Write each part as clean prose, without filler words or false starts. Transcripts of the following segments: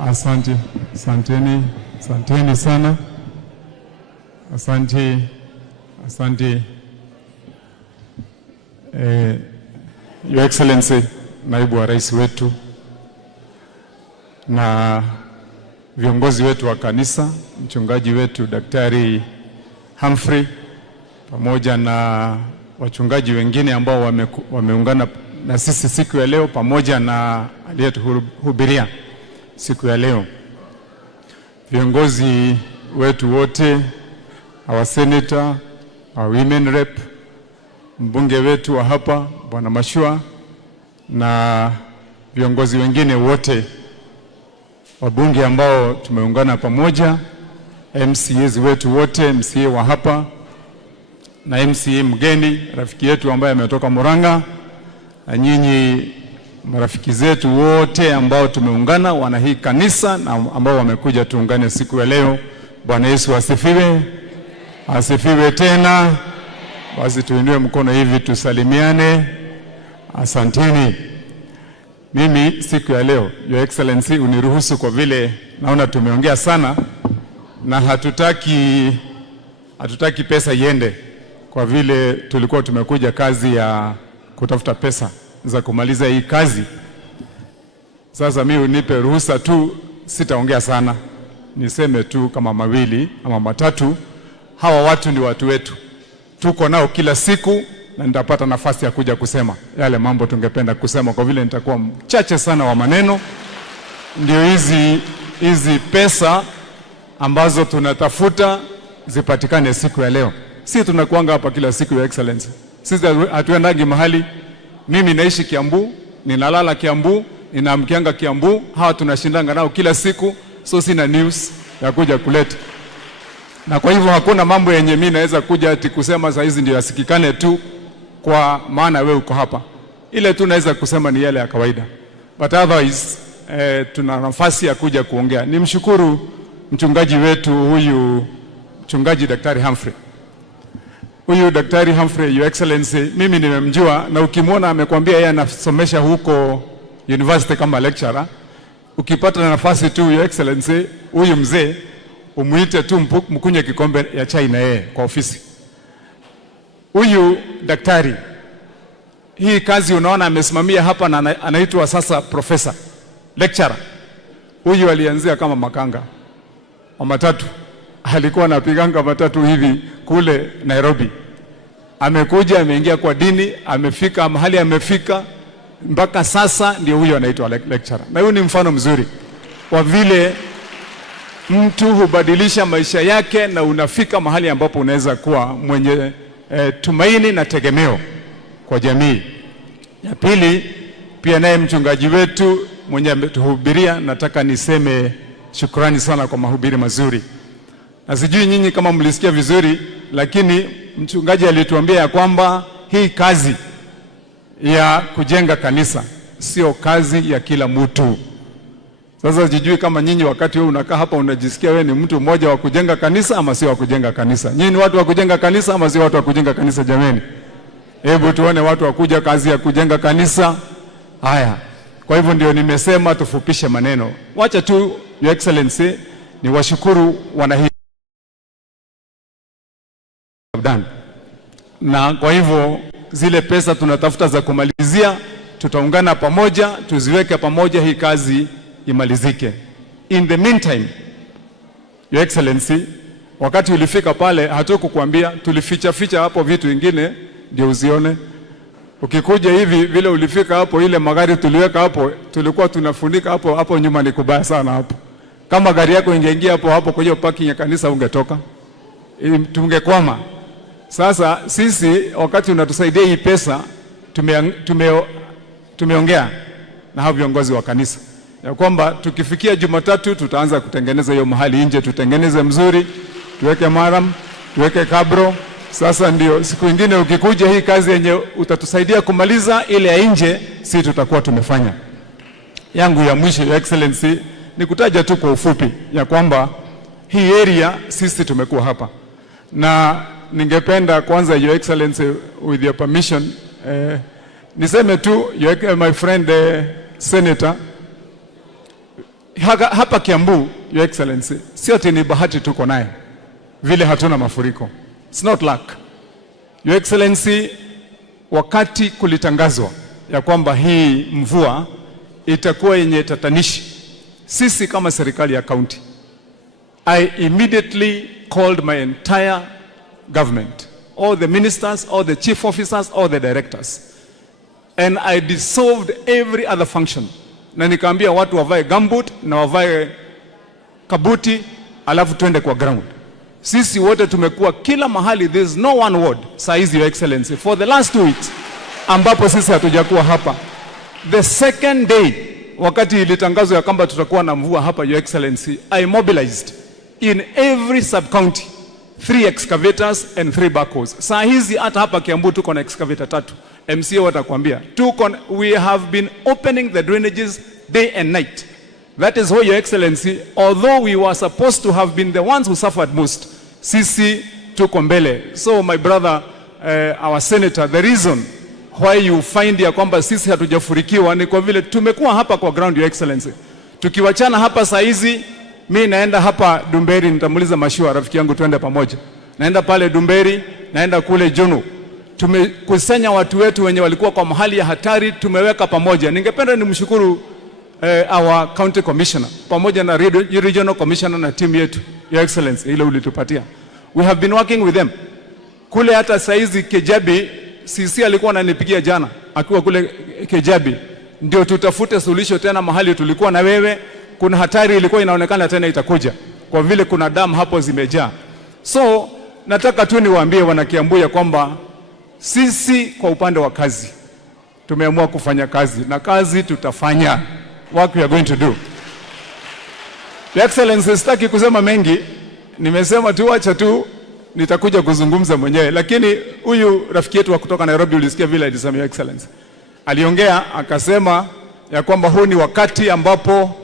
Asanteni sana. Asante. Your Excellency, naibu wa rais wetu na viongozi wetu wa kanisa, mchungaji wetu Daktari Humphrey, pamoja na wachungaji wengine ambao wameungana na sisi siku ya leo, pamoja na aliyetuhubiria siku ya leo, viongozi wetu wote, our senator, our women rep, mbunge wetu wa hapa Bwana Mashua, na viongozi wengine wote wabunge ambao tumeungana pamoja, MCAs wetu wote, MCA wa hapa na MCA mgeni rafiki yetu ambaye ametoka Murang'a, na nyinyi marafiki zetu wote ambao tumeungana wana hii kanisa na ambao wamekuja tuungane siku ya leo. Bwana Yesu asifiwe. Asifiwe tena. Basi tuinue mkono hivi tusalimiane. Asanteni. Mimi siku ya leo, Your Excellency, uniruhusu kwa vile naona tumeongea sana na hatutaki pesa iende, kwa vile tulikuwa tumekuja kazi ya kutafuta pesa za kumaliza hii kazi. Sasa mimi unipe ruhusa tu, sitaongea sana, niseme tu kama mawili ama matatu. Hawa watu ni watu wetu, tuko nao kila siku, na nitapata nafasi ya kuja kusema yale mambo tungependa kusema, kwa vile nitakuwa mchache sana wa maneno. Ndio hizi pesa ambazo tunatafuta zipatikane siku ya leo. Sisi tunakuanga hapa kila siku, Your Excellency. Sisi hatuendagi mahali. Mimi naishi Kiambu, ninalala Kiambu, ninaamkianga Kiambu. Hawa tunashindanga nao kila siku, so sina news ya kuja kuleta. Na kwa hivyo hakuna mambo yenye mimi naweza kuja ati kusema saa hizi ndio yasikikane tu kwa maana wewe uko hapa. Ile tu naweza kusema ni yale ya kawaida. But otherwise tuna nafasi ya kuja kuongea. Nimshukuru mchungaji wetu huyu, mchungaji Daktari Humphrey. Huyu Daktari Humphrey, Your Excellency, mimi nimemjua, na ukimwona amekwambia yeye anasomesha huko university kama lecturer. Ukipata nafasi tu, Your Excellency, huyu mzee umuite tu mkunye kikombe ya chai na yeye kwa ofisi. Huyu daktari, hii kazi unaona amesimamia hapa, na anaitwa sasa professor, lecturer. Huyu alianzia kama makanga wa matatu, alikuwa anapiganga matatu hivi kule Nairobi. Amekuja, ameingia kwa dini, amefika mahali amefika, mpaka sasa ndio huyo anaitwa lecturer. Na huyu ni mfano mzuri kwa vile mtu hubadilisha maisha yake na unafika mahali ambapo unaweza kuwa mwenye tumaini na tegemeo kwa jamii. Ya pili, pia naye mchungaji wetu mwenye ametuhubiria, nataka niseme shukrani sana kwa mahubiri mazuri. Na sijui nyinyi kama mlisikia vizuri, lakini mchungaji alituambia ya kwamba hii kazi ya kujenga kanisa sio kazi ya kila mtu. Sasa sijui kama nyinyi wakati wewe unakaa hapa unajisikia wewe ni mtu mmoja wa kujenga kanisa ama si wa kujenga kanisa. Nyinyi ni watu wa kujenga kanisa ama si watu wa kujenga kanisa jameni? Hebu tuone watu wa kuja kazi ya kujenga kanisa. Haya. Kwa hivyo ndio nimesema tufupishe maneno. Wacha tu, Your Excellency, ni washukuru wana na kwa hivyo zile pesa tunatafuta za kumalizia, tutaungana pamoja, tuziweke pamoja, hii kazi imalizike. In the meantime, Your Excellency, wakati ulifika pale hatukukuambia, tulificha hapo vitu vingine ndio uzione. Ukikuja hivi vile ulifika hapo, ile magari tuliweka hapo, tulikuwa tunafunika hapo nyuma, ni kubaya sana hapo. Kama gari yako ingeingia hapo kwa hiyo parking ya kanisa ungetoka, tungekwama. Sasa sisi wakati unatusaidia hii pesa, tumeongea na hao viongozi wa kanisa ya kwamba tukifikia Jumatatu tutaanza kutengeneza hiyo mahali nje, tutengeneze mzuri, tuweke maram, tuweke kabro. Sasa ndio siku nyingine ukikuja hii kazi yenye utatusaidia kumaliza ile ya nje, sisi tutakuwa tumefanya. Yangu ya mwisho, Your Excellency, ni kutaja tu kwa ufupi ya kwamba hii area sisi tumekuwa hapa, na ningependa kwanza, Your Excellency, with your permission, niseme tu, my friend Senator, hapa Kiambu, Your Excellency, sio ati ni bahati tuko naye vile hatuna mafuriko. It's not luck. Your Excellency, wakati kulitangazwa ya kwamba hii mvua itakuwa yenye tatanishi, sisi kama serikali ya county, I immediately called my entire government, all the ministers, all the chief officers, all the directors, and I dissolved every other function. Na nikaambia watu wavae gumboot na wavae kabuti, alafu tuende kwa ground. Sisi wote tumekuwa kila mahali, there is no one ward saizi, Your Excellency, for the last 2 weeks ambapo sisi hatujakuwa hapa. The second day wakati ilitangazwa ya kwamba tutakuwa na mvua hapa, Your Excellency, I mobilized in every sub-county 3 excavators and 3 backhoes. Saa hizi hata hapa Kiambu tuko na excavator 3. MCA watakwambia. We have been opening the drainages day and night. That is why, Your Excellency, although we were supposed to have been the ones who suffered most, sisi tuko mbele. So my brother, our senator, the reason why you find ya kwamba sisi hatujafurikiwa ni kwa vile tumekuwa hapa kwa ground, Your Excellency. Tukiwachana hapa saa hizi, mimi naenda hapa Dumberi, nitamuliza Mashua rafiki yangu tuende pamoja. Naenda pale Dumberi, naenda kule Junu. Tumekusanya watu wetu wenye walikuwa kwa mahali ya hatari, tumeweka pamoja. Ningependa nimshukuru our county commissioner pamoja na regional commissioner na team yetu, Your Excellency, ile ulitupatia. We have been working with them. Kule hata saizi Kejabi, CC alikuwa ananipigia jana akiwa kule Kejabi, ndio tutafute suluhisho tena mahali tulikuwa na wewe. Kuna hatari ilikuwa inaonekana tena itakuja kwa vile kuna damu hapo zimejaa. So nataka tu niwaambie wana Kiambu ya kwamba sisi kwa upande wa kazi tumeamua kufanya kazi, na kazi tutafanya. What we are going to do. Your Excellency, sitaki kusema mengi, nimesema tu acha tu nitakuja kuzungumza mwenyewe, lakini huyu rafiki yetu wa kutoka Nairobi ulisikia vile alisema, Your Excellency, aliongea akasema ya kwamba huu ni wakati ambapo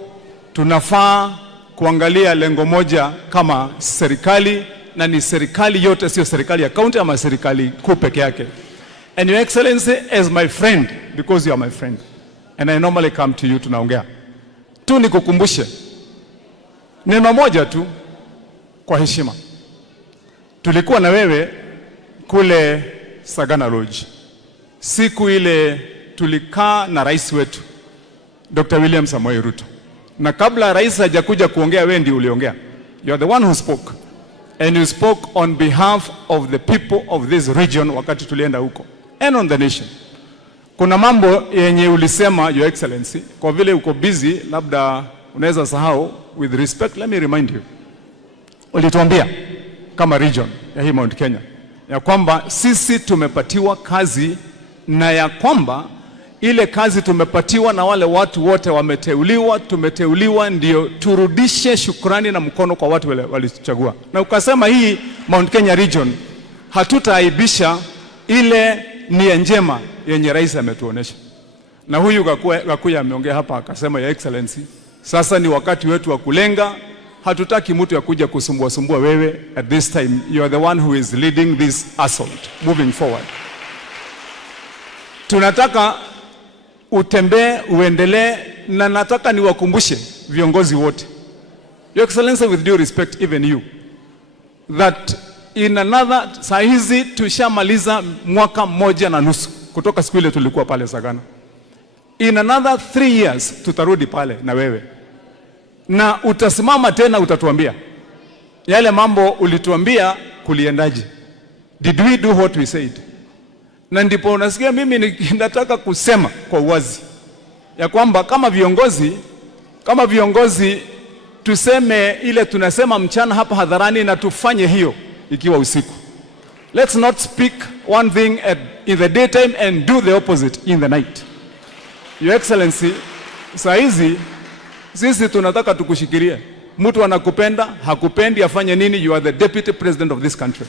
tunafaa kuangalia lengo moja kama serikali, na ni serikali yote, sio serikali ya county ama serikali kuu peke yake. And Your Excellency, as my friend, because you are my friend and I normally come to you, tunaongea tu, nikukumbushe neno moja tu kwa heshima. Tulikuwa na wewe kule Sagana Lodge siku ile tulikaa na rais wetu Dr. William Samoei Ruto, na kabla rais hajakuja kuongea, wewe ndio uliongea. You are the one who spoke, and you spoke on behalf of the people of this region wakati tulienda huko, and on the nation. Kuna mambo yenye ulisema, Your Excellency, kwa vile uko busy labda unaweza sahau. With respect, let me remind you, ulituambia kama region ya hii Mount Kenya ya kwamba sisi tumepatiwa kazi, na ya kwamba ile kazi tumepatiwa na wale watu wote wameteuliwa, tumeteuliwa ndio turudishe shukrani na mkono kwa watu walichagua. Na ukasema hii Mount Kenya region hatutaaibisha ile nia njema yenye rais ametuonesha. Na huyu Gakuya ameongea hapa akasema, Your Excellency, sasa ni wakati wetu wa kulenga. Hatutaki mtu ya kuja kusumbua wewe. At this time you are the one who is leading this assault moving forward. Tunataka utembee, uendelee, na nataka niwakumbushe viongozi wote, Your Excellency, with due respect, even you, that in another, saa hizi tushamaliza mwaka 1.5 kutoka siku ile tulikuwa pale Sagana. In another 3 years tutarudi pale na wewe, na utasimama tena, utatuambia yale mambo ulituambia kuliendaje. Did we do what we said? Na ndipo unasikia mimi nataka kusema kwa uwazi ya kwamba kama viongozi tuseme ile tunasema mchana hapa hadharani, na tufanye hiyo ikiwa usiku. Let's not speak one thing in the daytime and do the opposite in the night. Your Excellency, saa hizi sisi tunataka tukushikirie. Mtu anakupenda, hakupendi, afanye nini? You are the deputy president of this country.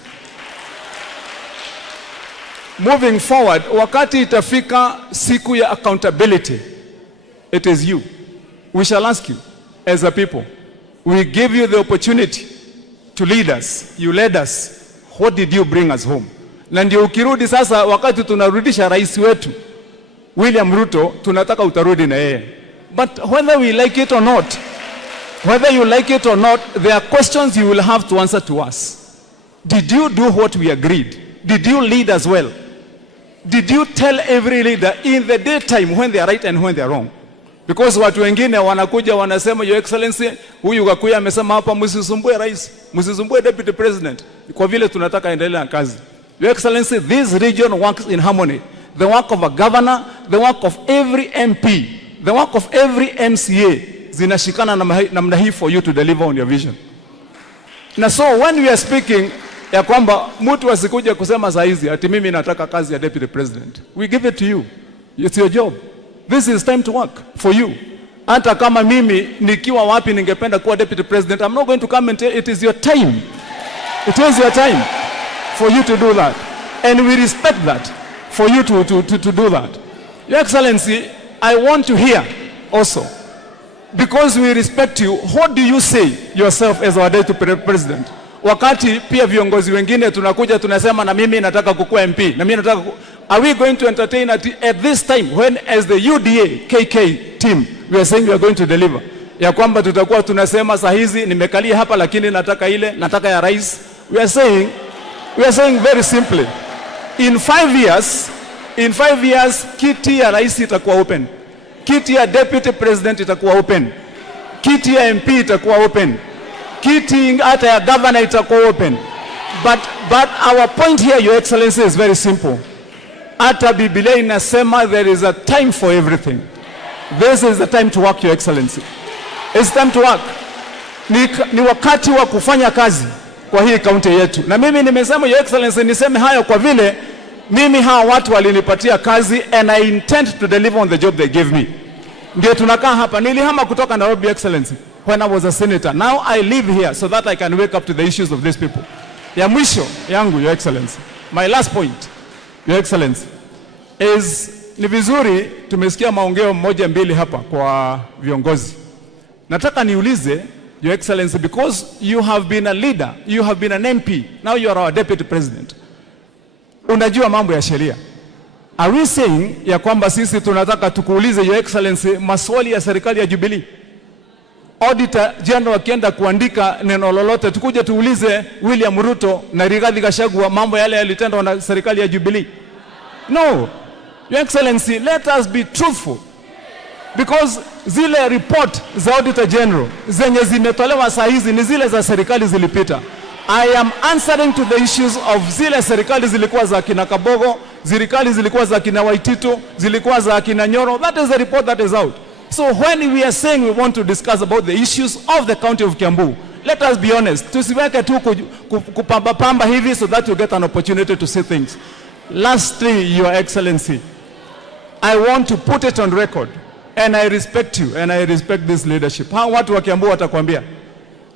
Moving forward, wakati itafika siku ya accountability, it is you. We shall ask you as a people. We give you the opportunity to lead us. You led us. What did you bring us home? Na ndio ukirudi sasa, wakati tunarudisha rais wetu William Ruto, tunataka utarudi na yeye. But whether we like it or not, Whether you like it or not, there are questions you will have to answer to us. Did you do what we agreed? Did you lead as well? Did you tell every leader in the daytime when they are right and when they are wrong? Because watu wengine wanakuja wanasema, Your Excellency, huyu Gakuya amesema hapa msisumbue rais, msisumbue deputy president, kwa vile tunataka endelee na kazi. Your Excellency, this region works in harmony. The work of a governor, the work of every MP, the work of every MCA, zinashikana namna hii for you to deliver on your vision. Na so when we are speaking, ya kwamba mtu asikuja kusema saa hizi ati mimi nataka kazi ya deputy president. We give it to you. It's your job. This is time to work for you. Hata kama mimi nikiwa wapi ningependa kuwa deputy president, I'm not going to come and tell it is your time. It is your time for you to do that. And we respect that for you to do that. Your Excellency, I want to hear also, because we respect you, what do you say yourself as our deputy president? Wakati pia viongozi wengine tunakuja tunasema na mimi nataka kukua MP, na mimi nataka are we going to entertain at this time when as the UDA KK team we are saying we are going to deliver? Ya kwamba tutakuwa tunasema saa hizi nimekalia hapa lakini nataka ile, nataka ya rais. We are saying very simply, in 5 years kiti ya rais itakuwa open. Kiti ya deputy president itakuwa open. Kiti ya MP itakuwa open. Kiti hata ya governor itakuwa open. But our point here, Your Excellency, is very simple. Hata Biblia inasema there is a time for everything. This is the time to work, Your Excellency. It's time to work. Ni wakati wa kufanya kazi kwa hii kaunti yetu. Na mimi nimesema, Your Excellency, niseme hayo kwa vile mimi hawa watu walinipatia kazi and I intend to deliver on the job they gave me. Ndio tunakaa hapa. Nilihama kutoka Nairobi, Your Excellency, when I was a senator. Now I live here so that I can wake up to the issues of these people. Ya mwisho yangu, Your Excellency, my last point, Your Excellency, is ni vizuri tumesikia maongeo moja mbili hapa kwa viongozi. Nataka niulize, Your Excellency, because you have been a leader, you have been an MP, now you are our deputy president. Unajua mambo ya sheria. Are we saying ya kwamba sisi tunataka tukuulize, Your Excellency, maswali ya serikali ya Jubilee? Auditor General akienda kuandika neno lolote tukuje tuulize William Ruto na Rigathi Gachagua mambo yale yalitendwa na serikali ya Jubilee? No. Your Excellency, let us be truthful. Because zile report za Auditor General zenye zimetolewa saa hizi ni zile za serikali zilipita. I am answering to the issues of zile serikali zilikuwa za kina Kabogo, serikali zilikuwa za kina Waititu, zilikuwa za kina Nyoro. That is the report that is out. So when we are saying we want to discuss about the issues of the county of Kiambu, let us be honest. Tusiweke tu kupamba hivi so that you get an opportunity to say things. Lastly, Your Excellency, I want to put it on record, and I respect you and I respect this leadership. How watu wa Kiambu watakwambia,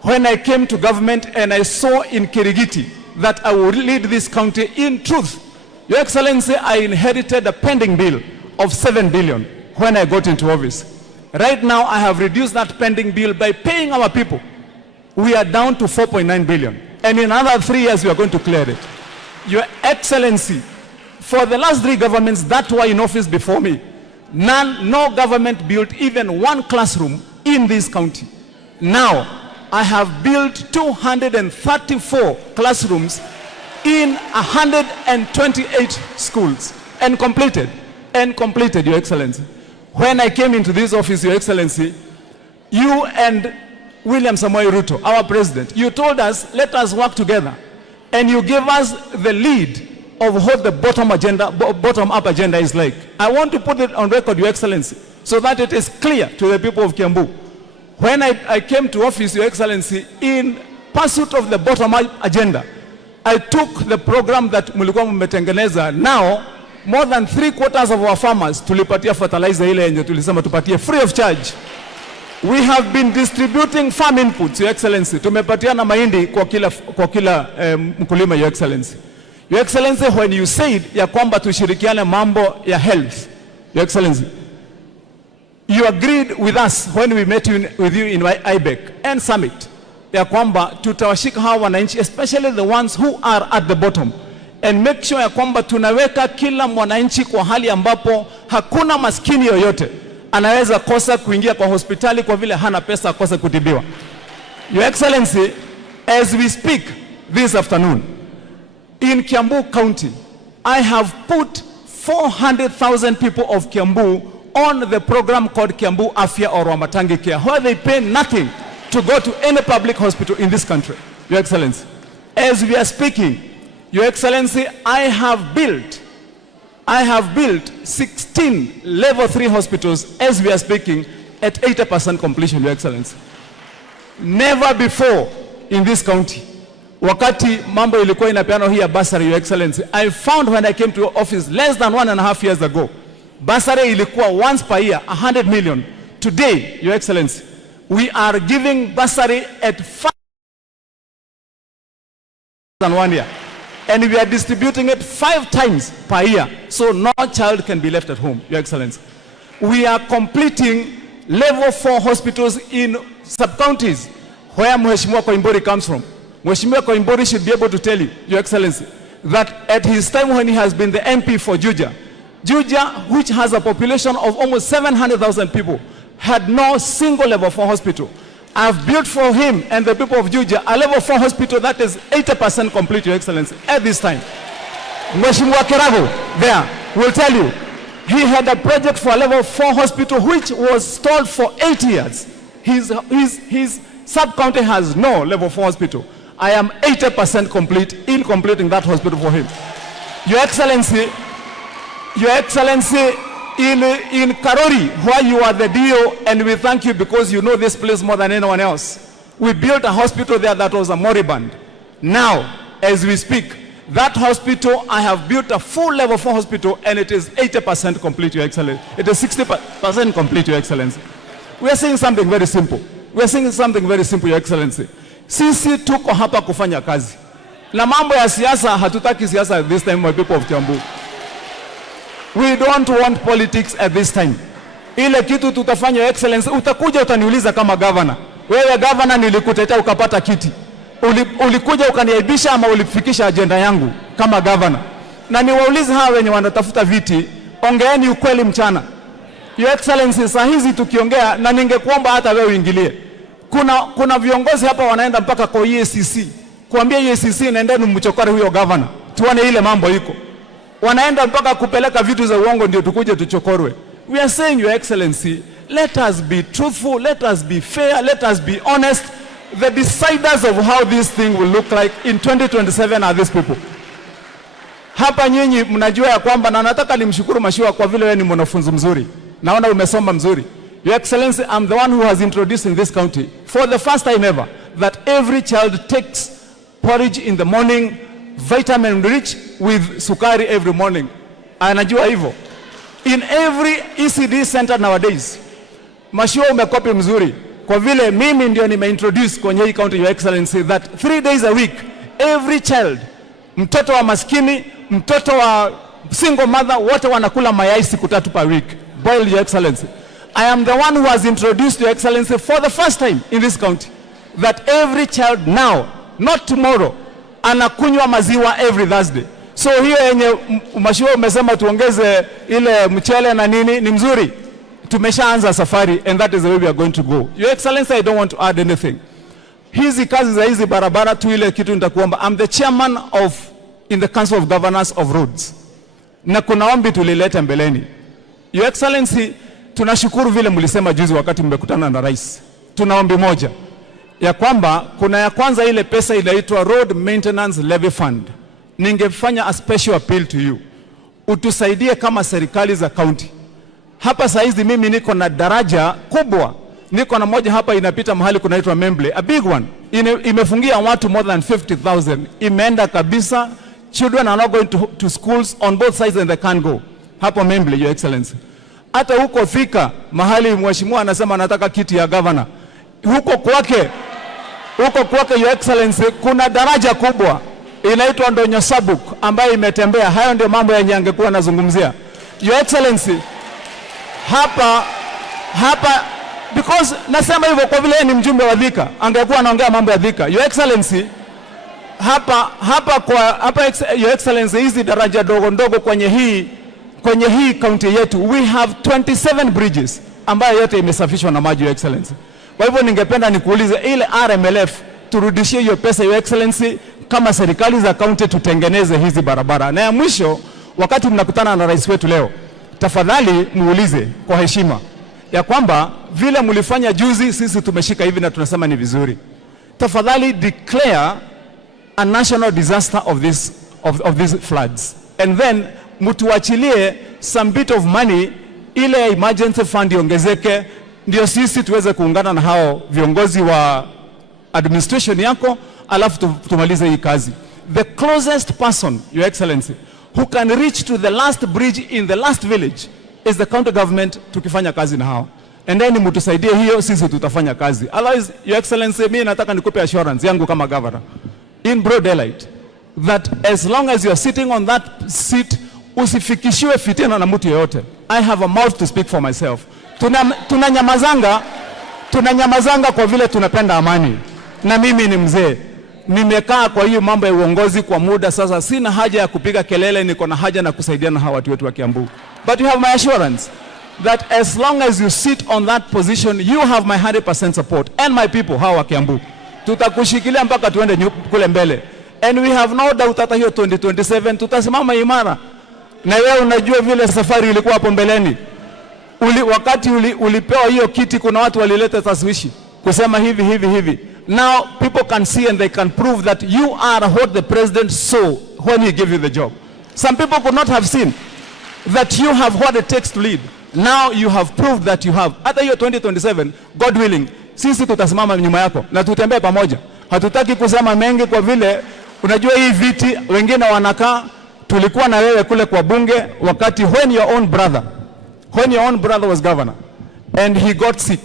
when I came to government and I saw in Kirigiti that I would lead this county in truth, Your Excellency, I inherited a pending bill of 7 billion when I got into office. Right now, I have reduced that pending bill by paying our people. We are down to 4.9 billion. And in another 3 years, we are going to clear it. Your Excellency, for the last 3 governments that were in office before me, no government built even one classroom in this county. Now, I have built 234 classrooms in 128 schools and completed, Your Excellency. When I came into this office, Your Excellency, you and William Samoei Ruto, our president, you told us, let us work together. And you gave us the lead of what the bottom-up agenda is like. I want to put it on record, Your Excellency, so that it is clear to the people of Kiambu. When I came to office, Your Excellency, in pursuit of the bottom-up agenda, I took the program that mulikuwa mmetengeneza. Now, more than 3/4 of our farmers tulipatia fertilizer ile yenye tulisema tupatie free of charge. We have been distributing farm inputs, Your Excellency. Tumepatia na mahindi kwa kila mkulima, Your Excellency. Your Excellency, when you said ya kwamba tushirikiane mambo ya health, Your Excellency, you agreed with us when we met with you in IBEC and Summit ya kwamba tutawashika hawa wananchi, especially the ones who are at the bottom, and make sure ya kwamba tunaweka kila mwananchi kwa hali ambapo hakuna maskini yoyote anaweza kosa kuingia kwa hospitali kwa vile hana pesa kosa kutibiwa. Your Excellency, as we speak this afternoon, in Kiambu County, I have put 400,000 people of Kiambu on the program called Kiambu Afya or Wamatangi Care, where they pay nothing to go to any public hospital in this country. Your Excellency, as we are speaking, Your Excellency, I have built 16 level 3 hospitals as we are speaking at 80% completion, Your Excellency. Never before in this county, wakati mambo ilikuwa inapeana hii ya bursary, Your Excellency, I found when I came to your office less than 1.5 years ago, bursary ilikuwa once per year 100 million. Today, Your Excellency, we are giving bursary at 5 than 1 year. And we are distributing it 5 times per year, so no child can be left at home, Your Excellency. We are completing level 4 hospitals in sub-counties where Mheshimiwa Koimburi comes from. Mheshimiwa Koimburi should be able to tell you, Your Excellency, that at his time when he has been the MP for Juja, which has a population of almost 700,000 people, had no single level 4 hospital. I've built for him and the people of Juja a level 4 hospital that is 80% complete, Your Excellency, at this time. Mheshimiwa Kirago there will tell you, he had a project for a level 4 hospital which was stalled for 8 years. His sub-county has no level 4 hospital. I am 80% complete in completing that hospital for him. Your Excellency, in Karori, where you are the DO, and we thank you because you know this place more than anyone else. We built a hospital there that was a moribund. Now, as we speak, that hospital, I have built a full level 4 hospital and it is 80% complete, Your Excellency. It is 60% complete, Your Excellency. We are saying something very simple. We are saying something very simple, Your Excellency. Sisi tuko hapa kufanya kazi. Na mambo ya siasa, hatutaki siasa at this time, my people of Kiambu. We don't want politics at this time. Ile kitu tutafanya, Your Excellency, utakuja utaniuliza kama governor. Wewe governor nilikutetea ukapata kiti. Ulikuja ukaniaibisha ama ulifikisha agenda yangu kama governor. Na niwaulize hawa wenye wanatafuta viti, ongeeni ukweli mchana. Your Excellency, saa hizi tukiongea, na ningekuomba hata wewe uingilie. Kuna viongozi hapa wanaenda mpaka kwa EACC. Kuambia EACC naendeni mchokore huyo governor. Tuone ile mambo iko. Wanaenda mpaka kupeleka vitu za uongo ndio tukuje tuchokorwe. We are saying, Your Excellency, let us be truthful, let us be fair, let us be honest. The deciders of how this thing will look like in 2027 are these people. Hapa nyinyi mnajua ya kwamba, na nataka nimshukuru Mashua kwa vile wewe ni mwanafunzi mzuri. Naona umesoma mzuri. Your Excellency, I'm the one who has introduced in this county for the first time ever that every child takes porridge in the morning, vitamin rich with sukari every morning. Anajua hivyo. In every ECD center nowadays. Mashua umekopi mzuri. Kwa vile mimi ndio nimeintroduce kwenye hii county, Your Excellency, that 3 days a week, every child, mtoto wa maskini, mtoto wa single mother, wote wanakula mayai siku 3 per week. Boiled, Your Excellency. I am the one who has introduced, Your Excellency, for the first time in this county, that every child now, not tomorrow, anakunywa maziwa every Thursday. So hiyo yenye Mashua umesema tuongeze ile mchele na nini ni mzuri. Tumeshaanza safari and that is the way we are going to go. Your Excellency, I don't want to add anything. Hizi kazi za hizi barabara tu ile kitu nitakuomba. I'm the chairman in the Council of Governors of Roads. Na kuna ombi tulileta mbeleni. Your Excellency, tunashukuru vile mlisema juzi wakati mmekutana na rais. Tuna ombi moja. Ya kwamba kuna ya kwanza ile pesa inaitwa Road Maintenance Levy Fund. Ningefanya a special appeal to you. Utusaidie kama serikali za county. Hapa saizi mimi niko na daraja kubwa. Niko na moja hapa inapita mahali kunaitwa Memble, a big one. Imefungia watu more than 50,000. Imeenda kabisa. Children are not going to schools on both sides and they can't go. Hapo Memble, Your Excellency. Hata huko Thika, mahali mheshimiwa anasema anataka kiti ya governor. Huko kwake, Your Excellency, kuna daraja kubwa inaitwa Ndonyo Sabuk ambayo imetembea. Hayo ndio mambo yenye angekuwa nazungumzia. Your Excellency, hapa because nasema hivyo kwa vile ni mjumbe wa Thika, angekuwa anaongea mambo ya Thika. Your Excellency, Your Excellency, hizi daraja ndogo kwenye hii county yetu, we have 27 bridges. ambayo yote imesafishwa na maji, Your Excellency. Kwa hivyo ningependa nikuulize ile RMLF turudishie hiyo pesa, Your Excellency, kama serikali za kaunti tutengeneze hizi barabara. Na ya mwisho, wakati mnakutana na rais wetu leo, tafadhali muulize kwa heshima ya kwamba vile mlifanya juzi, sisi tumeshika hivi na tunasema ni vizuri. Tafadhali declare a national disaster of these floods, and then mtuachilie some bit of money, ile emergency fund iongezeke, ndio sisi tuweze kuungana na hao viongozi wa administration yako, alafu tumalize hii kazi. The closest person, Your Excellency, who can reach to the last bridge in the last village is the county government, tukifanya kazi na hao. And then mtusaidie hiyo, sisi tutafanya kazi. Otherwise, Your Excellency, mimi nataka nikupe assurance yangu kama governor in broad daylight that as long as you are sitting on that seat, usifikishiwe fitina na mtu yeyote. I have a mouth to speak for myself. Tunanyamazanga kwa vile tunapenda amani. Na mimi ni mzee, nimekaa kwa hiyo mambo ya uongozi kwa muda sasa, sina haja ya kupiga kelele, niko na haja na kusaidiana na hawa watu wetu wa Kiambu. But you have my assurance that as long as you sit on that position, you have my 100% support and my people hawa wa Kiambu. Tutakushikilia mpaka tuende kule mbele. And we have no doubt hata hiyo 2027 tutasimama imara. Na wewe unajua vile safari ilikuwa hapo mbeleni. Wakati ulipewa hiyo kiti, kuna watu walileta taswishi kusema hivi. Now people can see and they can prove that you are what the president saw when he gave you the job. Some people could not have seen that you have what it takes to lead. Now you have proved that you have. Hata hiyo 2027, God willing, sisi tutasimama nyuma yako na tutembee pamoja. Hatutaki kusema mengi kwa vile unajua hii viti wengine wanakaa. Tulikuwa na wewe kule kwa bunge wakati when your own brother was governor and he got sick,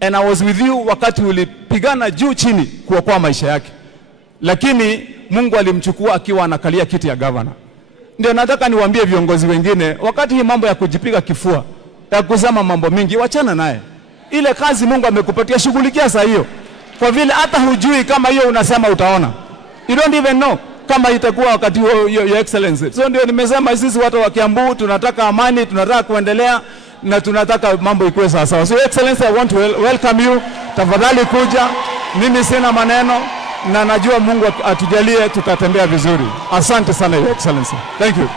and I was with you wakati ulipigana juu chini kuokoa maisha yake, lakini Mungu alimchukua akiwa anakalia kiti ya governor. Ndio nataka niwaambie viongozi wengine, wakati hii mambo ya kujipiga kifua ya kusema mambo mingi, wachana naye. Ile kazi Mungu amekupatia, shughulikia saa hiyo, kwa vile hata hujui kama hiyo unasema utaona. You don't even know kama itakuwa wakati huo, Your Excellency. So ndio nimesema sisi watu wa Kiambu tunataka amani, tunataka kuendelea na tunataka mambo ikuwe sawa sawa. So Your Excellency, I want to welcome you. Tafadhali kuja, mimi sina maneno na najua Mungu atujalie tutatembea vizuri. Asante sana Your Excellency. Thank you.